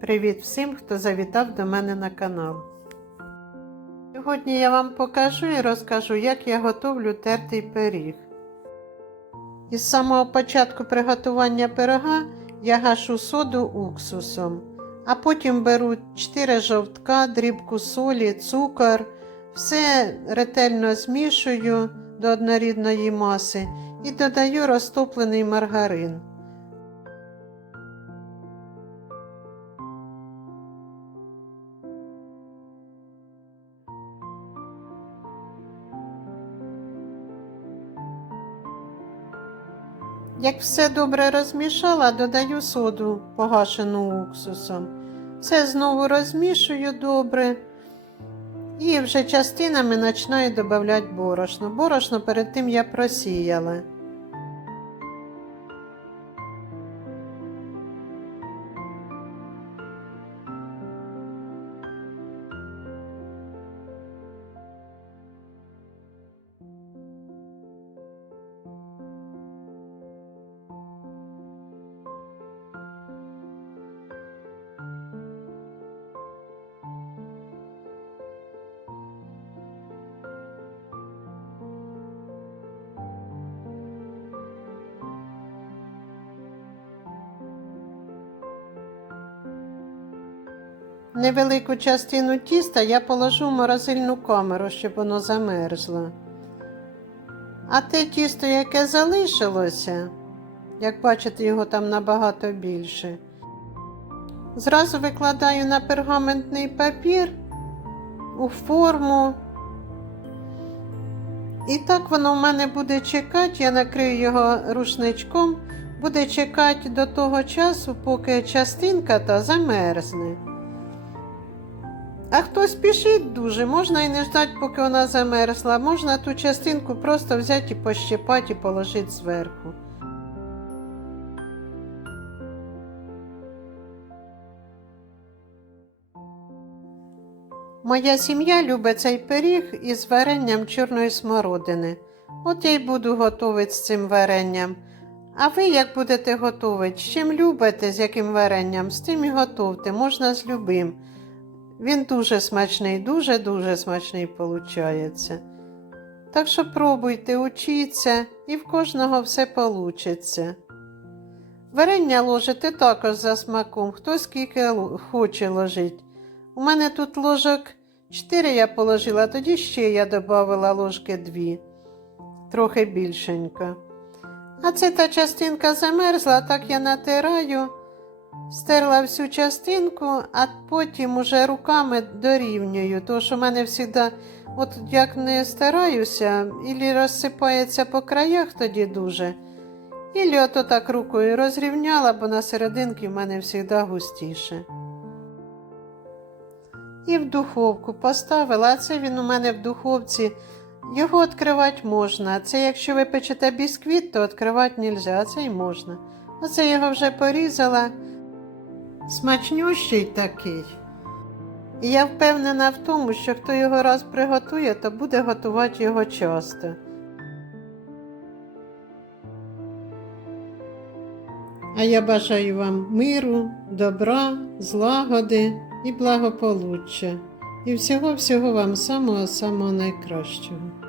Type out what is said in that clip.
Привіт всім, хто завітав до мене на канал. Сьогодні я вам покажу і розкажу, як я готовлю тертий пиріг. Із самого початку приготування пирога я гашу соду уксусом, а потім беру 4 жовтка, дрібку солі, цукор, все ретельно змішую до однорідної маси і додаю розтоплений маргарин. Як все добре розмішала, додаю соду, погашену уксусом. Все знову розмішую добре. І вже частинами починаю додавати борошно. Борошно перед тим я просіяла. Невелику частину тіста я положу в морозильну камеру, щоб воно замерзло. А те тісто, яке залишилося, як бачите, його там набагато більше. Зразу викладаю на пергаментний папір у форму. І так воно в мене буде чекати, я накрию його рушничком, буде чекати до того часу, поки частинка та замерзне. А хто спішить дуже, можна і не ждати, поки вона замерзла. Можна ту частинку просто взяти і пощипати і положити зверху. Моя сім'я любить цей пиріг із варенням чорної смородини. От я й буду готувати з цим варенням. А ви як будете готувати? З чим любите, з яким варенням? З тим і готовте, можна з любим. Він дуже смачний, дуже-дуже смачний виходить. Так що пробуйте, учіться, і в кожного все вийде. Варення ложите також за смаком, хто скільки хоче ложить. У мене тут ложок 4 я положила, тоді ще я додала ложки 2, трохи більшенько. А це та частинка замерзла, так я натираю. Стерла всю частинку, а потім уже руками дорівнюю. Тому що в мене завжди, от як не стараюся, ілі розсипається по краях тоді дуже. Ілі ото так рукою розрівняла, бо на серединки в мене завжди густіше. І в духовку поставила, а це він у мене в духовці. Його відкривати можна. Це якщо ви печете бісквіт, то відкривати не можна, а це й можна. Оце його вже порізала. Смачнющий такий. І я впевнена в тому, що хто його раз приготує, то буде готувати його часто. А я бажаю вам миру, добра, злагоди і благополуччя. І всього-всього вам самого-самого найкращого.